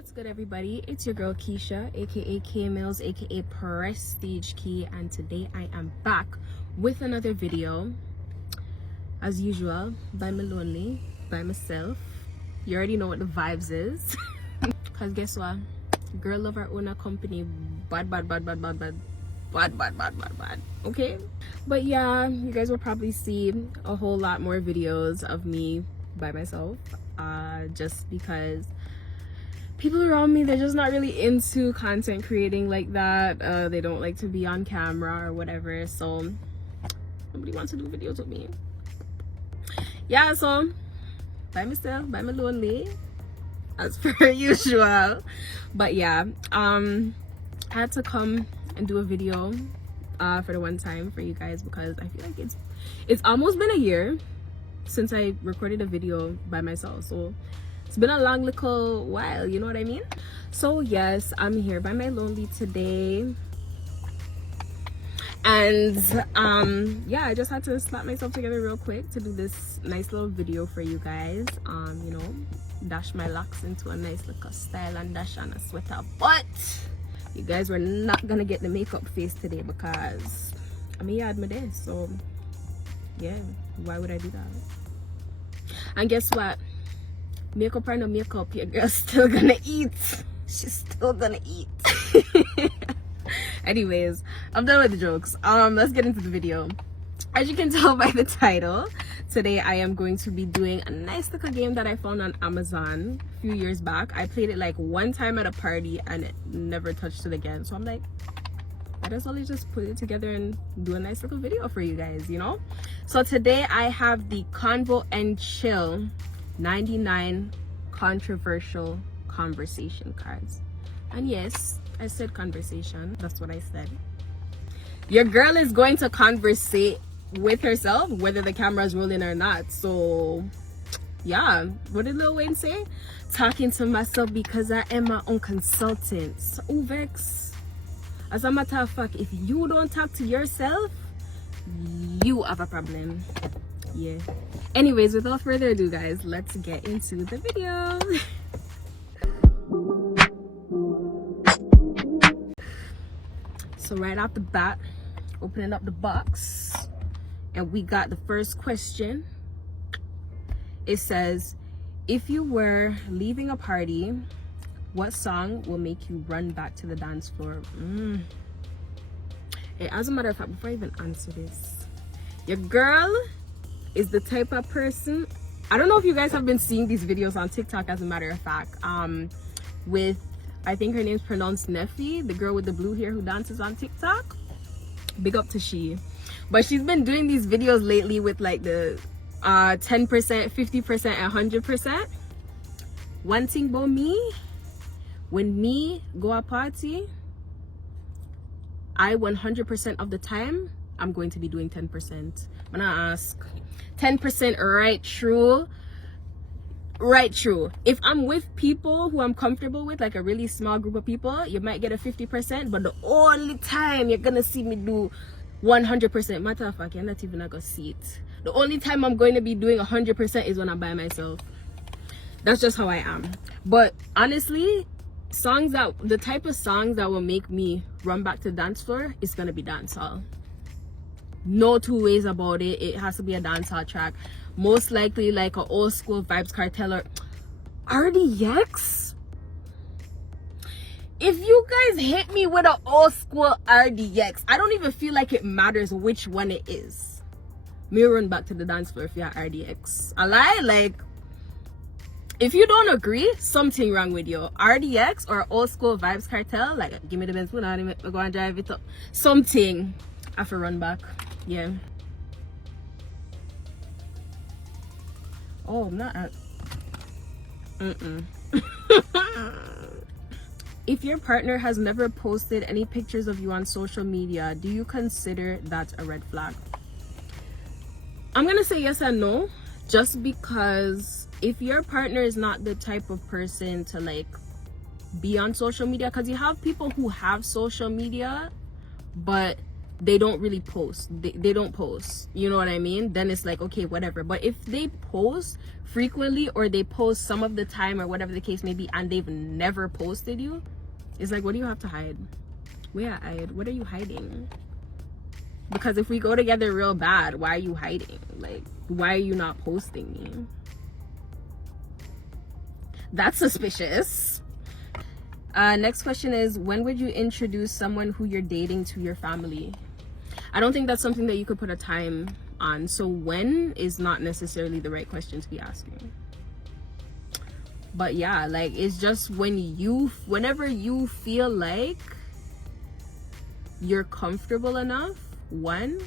What's good, everybody? It's your girl Keisha, aka K Mills, aka Prestige Key, and today I am back with another video. As usual, by me lonely, by myself. You already know what the vibes is. Cause guess what? Girl love her own company. Bad. Okay? But yeah, you guys will probably see a whole lot more videos of me by myself. Just because people around me, they're just not really into content creating like that. They don't like to be on camera or whatever, so nobody wants to do videos with me. Yeah, so by myself, by my lonely, as per usual. But yeah, I had to come and do a video for the one time for you guys, because I feel like it's almost been a year since I recorded a video by myself, so it's been a long little while, you know what I mean? So yes, I'm here by my lonely today, and yeah, I just had to slap myself together real quick to do this nice little video for you guys. You know, dash my locks into a nice little style and dash on a sweater, but you guys were not gonna get the makeup face today because I mean, had my day, so yeah, why would I do that? And guess what? Makeup or no makeup, your girl's still gonna eat. She's still gonna eat. Anyways, I'm done with the jokes. Let's get into the video. As you can tell by the title, today I am going to be doing a nice little game that I found on Amazon a few years back. I played it like one time at a party and it never touched it again. So I'm like, I just only just put it together and do a nice little video for you guys, you know? So today I have the Convo and Chill 99 controversial conversation cards. And yes, I said conversation. That's what I said. Your girl is going to conversate with herself, whether the camera is rolling or not. So yeah, what did Lil Wayne say? Talking to myself because I am my own consultant. So Vex, as a matter of fact, if you don't talk to yourself, you have a problem. Yeah. Anyways, without further ado, guys, let's get into the video. So right off the bat, opening up the box, and we got the first question. It says, if you were leaving a party, what song will make you run back to the dance floor? Hey, as a matter of fact, before I even answer this, your girl is the type of person, I don't know if you guys have been seeing these videos on TikTok, as a matter of fact, with, I think her name's pronounced Neffy, the girl with the blue hair who dances on TikTok. Big up to she. But she's been doing these videos lately with like the 10%, 50%, and 100%. One thing about me, when me go a party, I 100% of the time, I'm going to be doing 10%. When I ask 10% right true. If I'm with people who I'm comfortable with, like a really small group of people, you might get a 50%, but the only time you're gonna see me do 100%, matter of fact, you're not even gonna see it. The only time I'm going to be doing 100% is when I'm by myself. That's just how I am. But honestly, the type of songs that will make me run back to the dance floor is gonna be dancehall. No two ways about it. It has to be a dancehall track. Most likely like an old school Vibes Cartel or RDX. If you guys hit me with an old school RDX, I don't even feel like it matters which one it is. Me run back to the dance floor if you're RDX. I lie, like, if you don't agree, something wrong with you. RDX or old school Vibes Cartel, like, give me the Benz, go and drive it up. Something, I have to run back. Yeah. Oh, I'm not at... If your partner has never posted any pictures of you on social media, do you consider that a red flag? I'm gonna say yes and no, just because if your partner is not the type of person to like be on social media, because you have people who have social media but they don't really post. They don't post, you know what I mean? Then it's like, okay, whatever. But if they post frequently, or they post some of the time, or whatever the case may be, and they've never posted you, it's like, what do you have to hide? What are you hiding? Because if we go together real bad, why are you hiding? Like, why are you not posting me? That's suspicious. Next question is, when would you introduce someone who you're dating to your family? I don't think that's something that you could put a time on. So when is not necessarily the right question to be asking. But yeah, like, it's just whenever you feel like you're comfortable enough, one,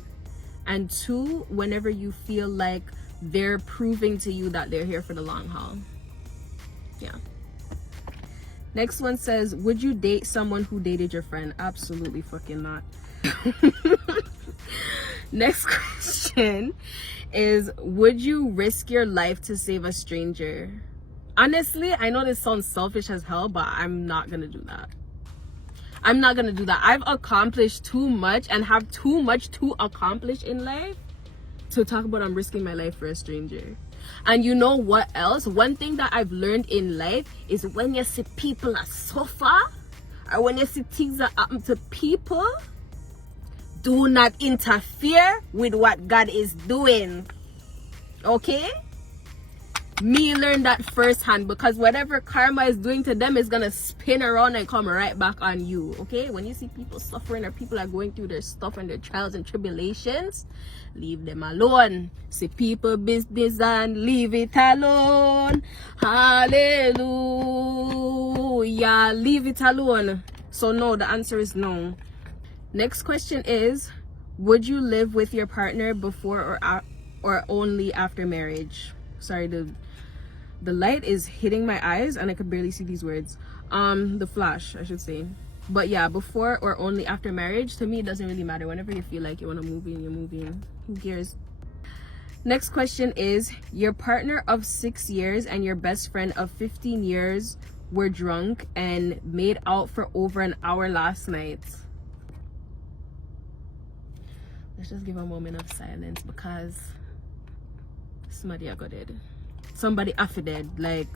and two, whenever you feel like they're proving to you that they're here for the long haul. Yeah. Next one says, would you date someone who dated your friend? Absolutely fucking not. Next question is, would you risk your life to save a stranger? Honestly, I know this sounds selfish as hell, but I'm not gonna do that. I'm not gonna do that. I've accomplished too much and have too much to accomplish in life to talk about I'm risking my life for a stranger. And you know what else? One thing that I've learned in life is when you see people are suffer, or when you see things that happen to people, do not interfere with what God is doing. Okay? Me learned that firsthand, because whatever karma is doing to them is gonna spin around and come right back on you. Okay? When you see people suffering, or people are going through their stuff and their trials and tribulations, leave them alone. See people business and leave it alone. Hallelujah. Leave it alone. So no, the answer is no. Next question is, would you live with your partner before or only after marriage? Sorry, the light is hitting my eyes and I could barely see these words. The flash, I should say. But yeah, before or only after marriage, to me it doesn't really matter. Whenever you feel like you want to move in, you're moving. Who cares? Next question is, your partner of 6 years and your best friend of 15 years were drunk and made out for over an hour last night. Let's just give a moment of silence, because somebody I got dead. Somebody after dead. Like,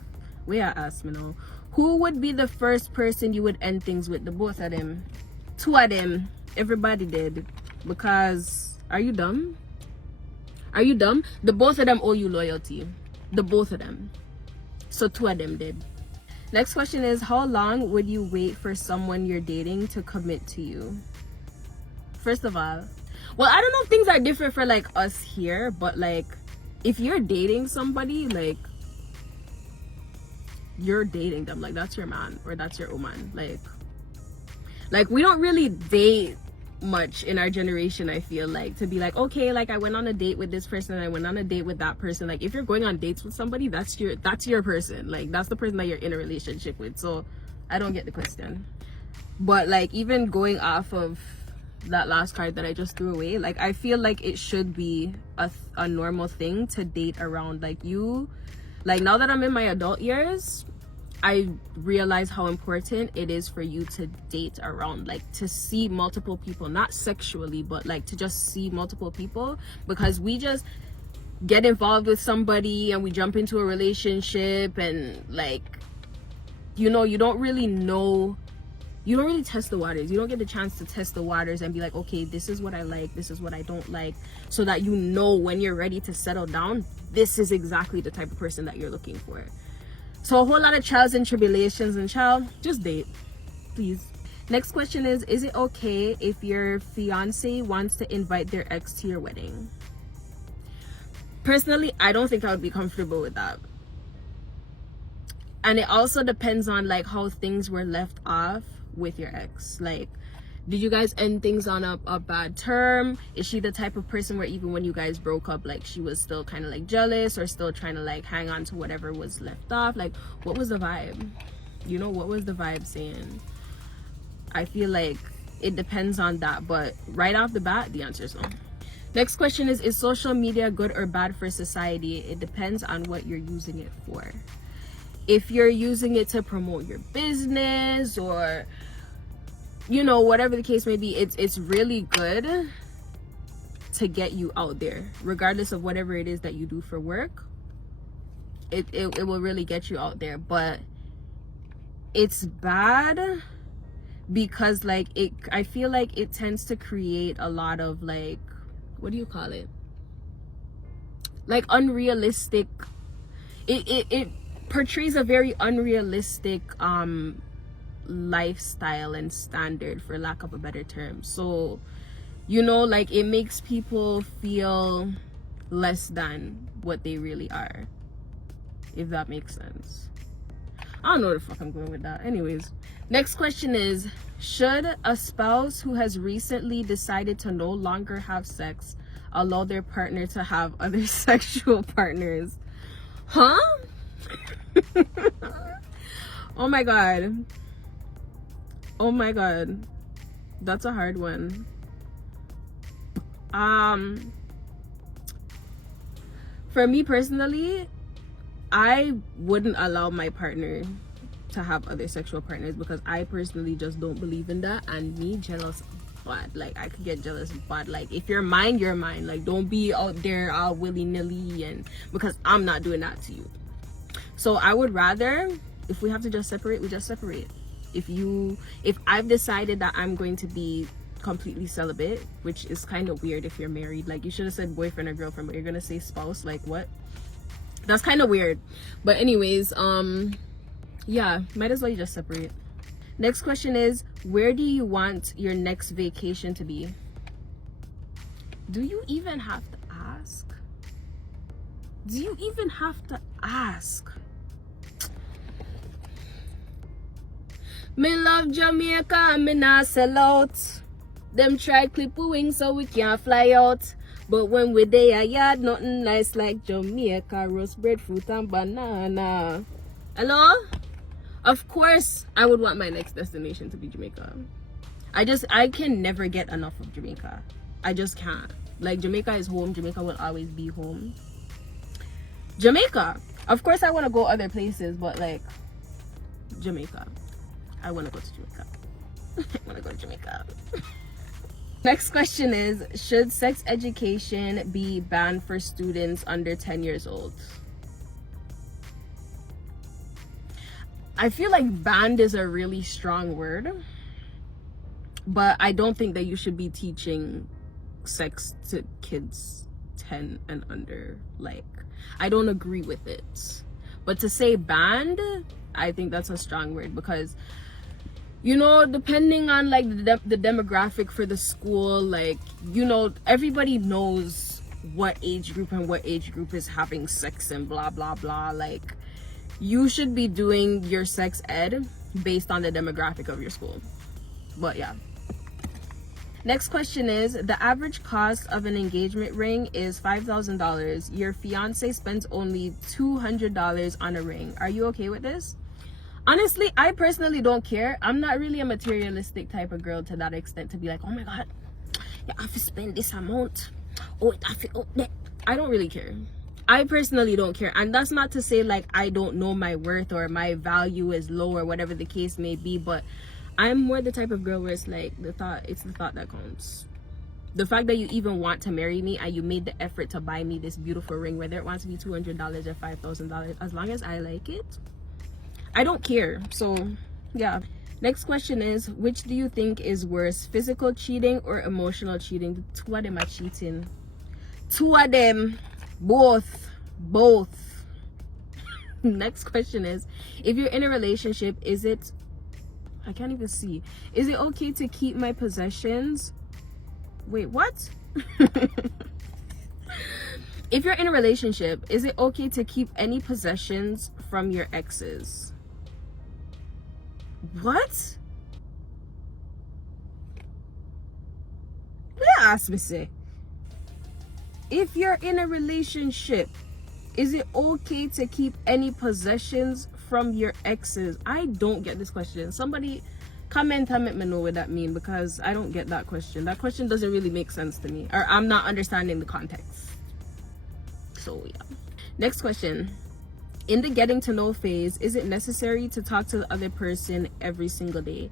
where I ask me now, who would be the first person you would end things with? The both of them? Two of them? Everybody did. Because, are you dumb? Are you dumb? The both of them owe you loyalty. The both of them. So two of them did. Next question is, how long would you wait for someone you're dating to commit to you? First of all, well, I don't know if things are different for like us here, but like, if you're dating somebody, like, you're dating them, like, that's your man or that's your woman. Like we don't really date much in our generation, I feel like, to be like, okay, like, I went on a date with this person and I went on a date with that person. Like, if you're going on dates with somebody, that's your person. Like, that's the person that you're in a relationship with. So I don't get the question. But like, even going off of that last card that I just threw away, like, I feel like it should be a normal thing to date around. Like, now that I'm in my adult years, I realize how important it is for you to date around, like, to see multiple people, not sexually, but like to just see multiple people, because we just get involved with somebody and we jump into a relationship and, like, you know, you don't really test the waters. You don't get the chance to test the waters and be like, okay, this is what I like, this is what I don't like, so that you know when you're ready to settle down, this is exactly the type of person that you're looking for. So a whole lot of trials and tribulations, and child, just date, please. Next question is it okay if your fiance wants to invite their ex to your wedding? Personally, I don't think I would be comfortable with that. And it also depends on like how things were left off with your ex. Like, did you guys end things on a bad term? Is she the type of person where even when you guys broke up, like, she was still kind of like jealous or still trying to like hang on to whatever was left off? Like, what was the vibe? You know, what was the vibe saying? I feel like it depends on that, but right off the bat, the answer is no. Next question is social media good or bad for society? It depends on what you're using it for. If you're using it to promote your business or you know, whatever the case may be, it's really good to get you out there, regardless of whatever it is that you do for work. It will really get you out there. But it's bad because like I feel like it tends to create a lot of like, what do you call it, like unrealistic, it portrays a very unrealistic lifestyle and standard, for lack of a better term. So, you know, like it makes people feel less than what they really are, if that makes sense. I don't know where the fuck I'm going with that. Anyways, next question is, should a spouse who has recently decided to no longer have sex allow their partner to have other sexual partners? Huh? Oh my god. Oh my god. That's a hard one. For me personally, I wouldn't allow my partner to have other sexual partners because I personally just don't believe in that. And me, jealous bad. Like, I could get jealous bad. Like, if you're mine, you're mine. Like, don't be out there all willy-nilly, and because I'm not doing that to you. So I would rather, if we have to just separate, we just separate. If I've decided that I'm going to be completely celibate, which is kind of weird if you're married. Like, you should have said boyfriend or girlfriend, but you're gonna say spouse. Like, what? That's kind of weird. But anyways, yeah, might as well just separate. Next question is, where do you want your next vacation to be? Do you even have to ask? Do you even have to ask? Me love Jamaica, me not sell out. Them try clip we wings so we can't fly out. But when we there, yard nothing nice like Jamaica, roast bread, fruit and banana. Hello? Of course, I would want my next destination to be Jamaica. I can never get enough of Jamaica. I just can't. Like, Jamaica is home. Jamaica will always be home. Jamaica. Of course, I want to go other places, but like, Jamaica. I want to go to Jamaica. I want to go to Jamaica. Next question is, should sex education be banned for students under 10 years old? I feel like banned is a really strong word, but I don't think that you should be teaching sex to kids 10 and under. Like, I don't agree with it. But to say banned, I think that's a strong word, because, you know, depending on like the demographic for the school, like, you know, everybody knows what age group and what age group is having sex and blah blah blah. Like, you should be doing your sex ed based on the demographic of your school. But yeah. Next question is, the average cost of an engagement ring is $5,000. Your fiance spends only $200 on a ring. Are you okay with this? Honestly, I personally don't care. I'm not really a materialistic type of girl to that extent to be like, oh my god, you have to spend this amount. Oh, I don't really care. I personally don't care. And that's not to say like I don't know my worth or my value is low or whatever the case may be, but I'm more the type of girl where it's like it's the thought that counts. The fact that you even want to marry me and you made the effort to buy me this beautiful ring, whether it wants to be $200 or $5,000, as long as I like it, I don't care. So yeah. Next question is, which do you think is worse, physical cheating or emotional cheating? The two of them are cheating. Two of them. Both. Next question is, if you're in a relationship, is it okay to keep my possessions? Wait, what? If you're in a relationship, is it okay to keep any possessions from your exes? What? Yeah, ask me say. If you're in a relationship, is it okay to keep any possessions from your exes? I don't get this question. Somebody comment and let me know what that means, because I don't get that question. That question doesn't really make sense to me, or I'm not understanding the context. So yeah. Next question. In the getting to know phase, is it necessary to talk to the other person every single day?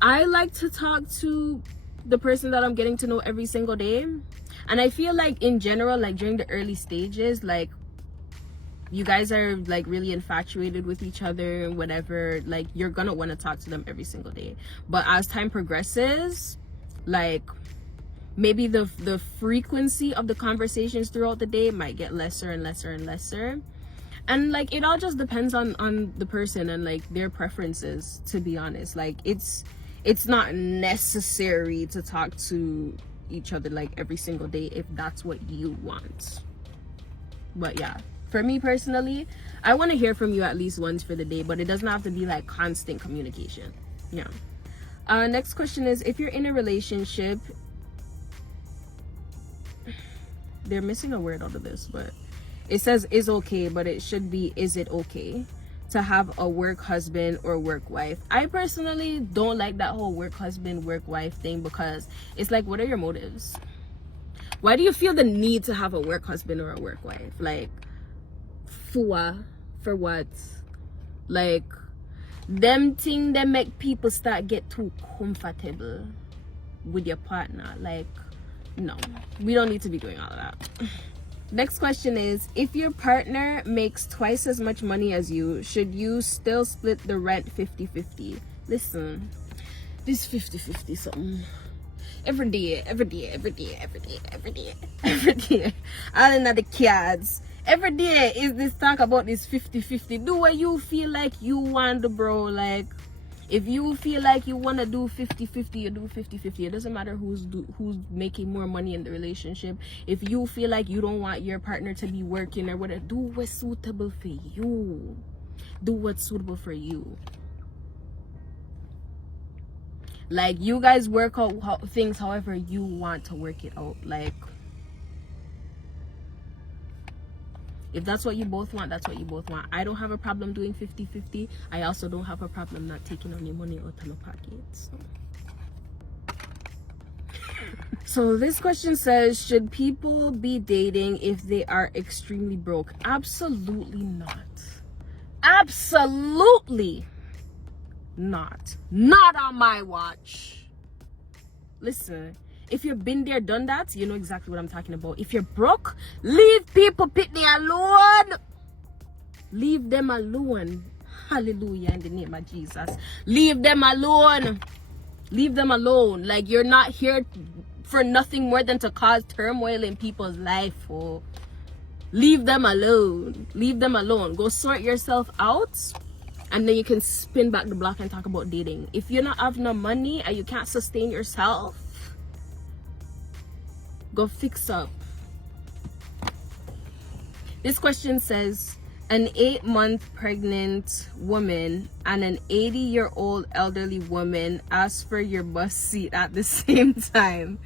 I like to talk to the person that I'm getting to know every single day. And I feel like in general, like during the early stages, like you guys are like really infatuated with each other and whatever, like you're gonna want to talk to them every single day. But as time progresses, like maybe the frequency of the conversations throughout the day might get lesser and lesser and lesser. And like it all just depends on the person and like their preferences, to be honest. Like it's not necessary to talk to each other like every single day if that's what you want. But yeah, for me personally, I want to hear from you at least once for the day, but it doesn't have to be like constant communication. Yeah. Next question is, if you're in a relationship, they're missing a word out of this, but it says is okay, but it should be is it okay to have a work husband or work wife. I personally don't like that whole work husband, work wife thing, because it's like, what are your motives? Why do you feel the need to have a work husband or a work wife? Like, for what? Like, them thing that make people start get too comfortable with your partner. Like, no, we don't need to be doing all of that. Next question is, if your partner makes twice as much money as you, should you still split the rent 50-50? Listen, this 50-50 something. Every day. All in the cards. Every day is this talk about this 50-50. Do what you feel like you want, bro. Like, if you feel like you want to do 50-50, you do 50-50. It doesn't matter who's making more money in the relationship. If you feel like you don't want your partner to be working or whatever, do what's suitable for you. Do what's suitable for you. Like, you guys work out things however you want to work it out. Like, if that's what you both want, that's what you both want. I don't have a problem doing 50-50. I also don't have a problem not taking any money out of my pockets. So this question says, should people be dating if they are extremely broke? Absolutely not. Absolutely not. Not on my watch. Listen, if you've been there, done that, you know exactly what I'm talking about. If you're broke, leave people pitney alone. Leave them alone. Hallelujah, in the name of Jesus. Leave them alone. Leave them alone. Like, you're not here for nothing more than to cause turmoil in people's life. Oh. Leave them alone. Leave them alone. Go sort yourself out, and then you can spin back the block and talk about dating. If you don't have no money and you can't sustain yourself, go fix up. This question says, an 8-month pregnant woman and an 80-year-old elderly woman ask for your bus seat at the same time.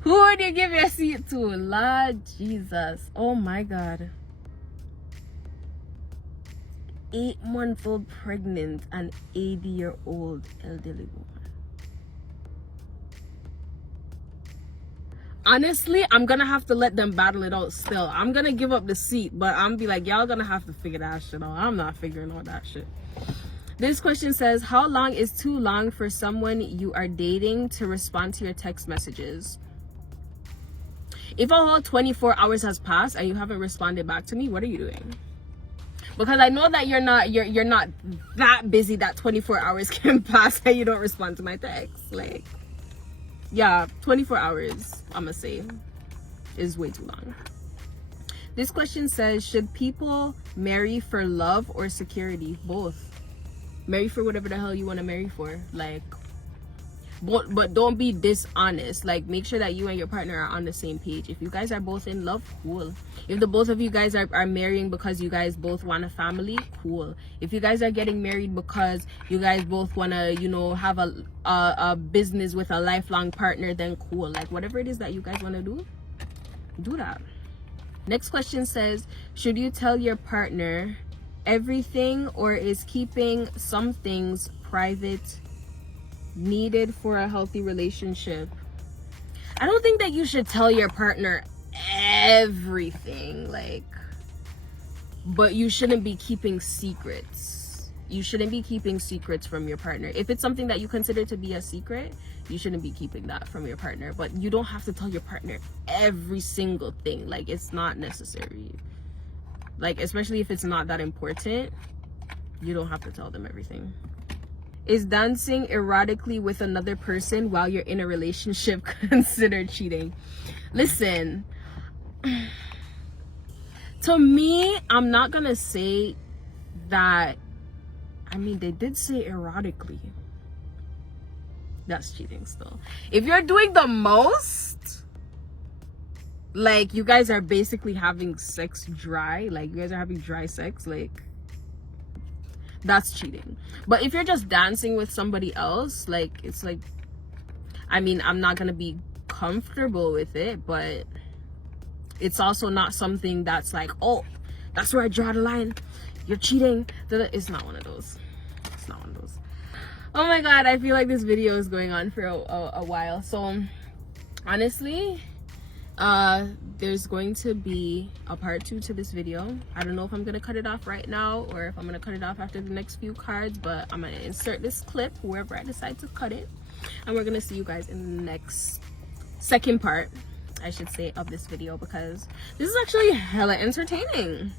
Who would you give your seat to? Lord Jesus. Oh my God. 8-month-old pregnant and 80-year-old elderly woman. Honestly, I'm gonna have to let them battle it out still. I'm gonna give up the seat, but I'm gonna be like, y'all gonna have to figure that shit out. I'm not figuring out that shit. This question says, how long is too long for someone you are dating to respond to your text messages? If a whole 24 hours has passed and you haven't responded back to me, what are you doing? Because I know that you're not that busy that 24 hours can pass and you don't respond to my text. Like, yeah, 24 hours, I'ma say, is way too long. This question says, should people marry for love or security? Both. Marry for whatever the hell you want to marry for. Like, but don't be dishonest. Like, make sure that you and your partner are on the same page. If you guys are both in love, cool. If the both of you guys are marrying because you guys both want a family, cool. If you guys are getting married because you guys both want to, you know, have a business with a lifelong partner, then cool. Like, whatever it is that you guys want to do that. Next question says, should you tell your partner everything, or is keeping some things private needed for a healthy relationship? I don't think that you should tell your partner everything, like, but you shouldn't be keeping secrets. You shouldn't be keeping secrets from your partner. If it's something that you consider to be a secret, you shouldn't be keeping that from your partner. But you don't have to tell your partner every single thing. Like, it's not necessary. Like, especially if it's not that important, you don't have to tell them everything. Is dancing erotically with another person while you're in a relationship considered cheating? Listen, to me, I'm not gonna say that. I mean, they did say erotically. That's cheating still. If you're doing the most, like, you guys are basically having sex dry, like you guys are having dry sex, like, that's cheating. But if you're just dancing with somebody else, like, it's like, I mean, I'm not gonna be comfortable with it, but it's also not something that's like, oh, that's where I draw the line, you're cheating. It's not one of those. It's not one of those. Oh my god, I feel like this video is going on for a while. So honestly, there's going to be a part 2 to this video. I don't know if I'm gonna cut it off right now or if I'm gonna cut it off after the next few cards, but I'm gonna insert this clip wherever I decide to cut it, and we're gonna see you guys in the next second part, I should say, of this video, because this is actually hella entertaining.